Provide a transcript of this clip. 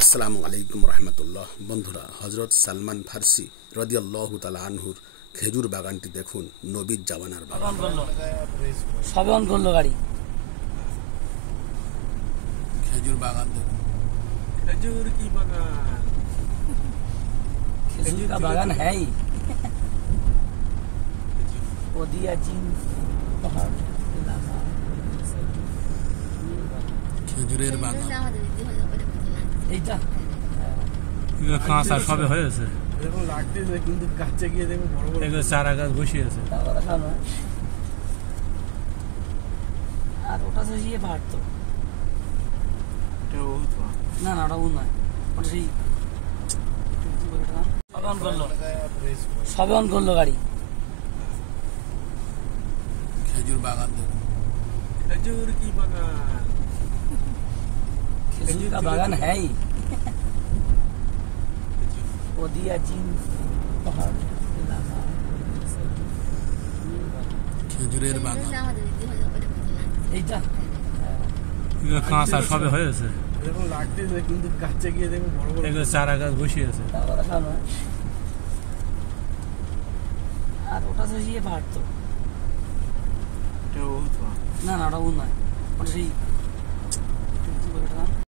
আসসালামু আলাইকুম রহমতুল্লাহ। বন্ধুরা, হজরত সালমান ফার্সি রাদিয়াল্লাহু তাআলা আনহুর খেজুর বাগানটি দেখুন, নবীর জামানার বাগান। সবে অন করলো গাড়ি। খেজুর বাগান দেখুন। खजूर की बागान, खजूर का बागान है ही। वो दिया चीन पहाड़ इलाका, খেজুরের বাগান। এইটা কাঁচা সবে হয়েছে এরকম লাগতেছে, কিন্তু কাছে গিয়ে দেখো বড় বড় এগুলো চারা গাছ বসিয়েছে। আর ওটা তো ইয়ে পাহাড় তো না না, ওটা নয়, ওটা সেই সবে অন করলো, সবে অন করলো গাড়ি। খেজুর বাগান দেখুন। खजूर की बागान, खजूर का बागान है ही। वो दिया चीन पहाड़ इलाका, খেজুরের বাগান। এইটা কাঁচা সবে হয়েছে এরকম লাগতেছে, কিন্তু কাছে গিয়ে দেখো বড় বড় এগুলো চারা গাছ বসিয়েছে। আর ওটা তো ইয়ে পাহাড় তো না না, ওটা নয়, ওটা সেই